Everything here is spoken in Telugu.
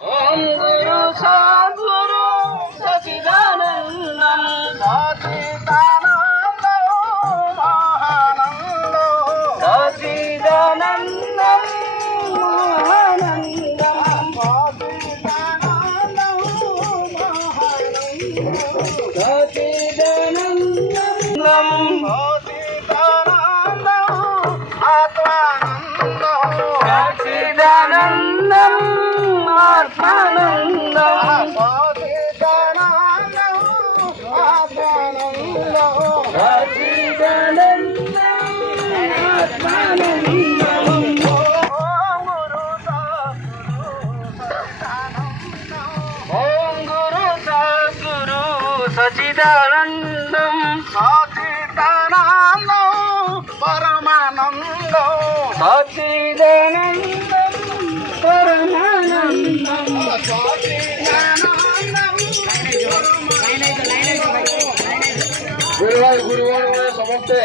ఓం గురు సద్గురు సచిదానందం సచిదానందం మహానందం సచిదానందం మహానందం సచిదానందం మహానందం సచిదానందం ఆత్మానందం సచిదానందం ఆత్మానందం ఓం గురు సద్గురు సచిదానందం సచిదానందం పరమానందం సచిదానందం పరమానందం గురువారు సమస్తే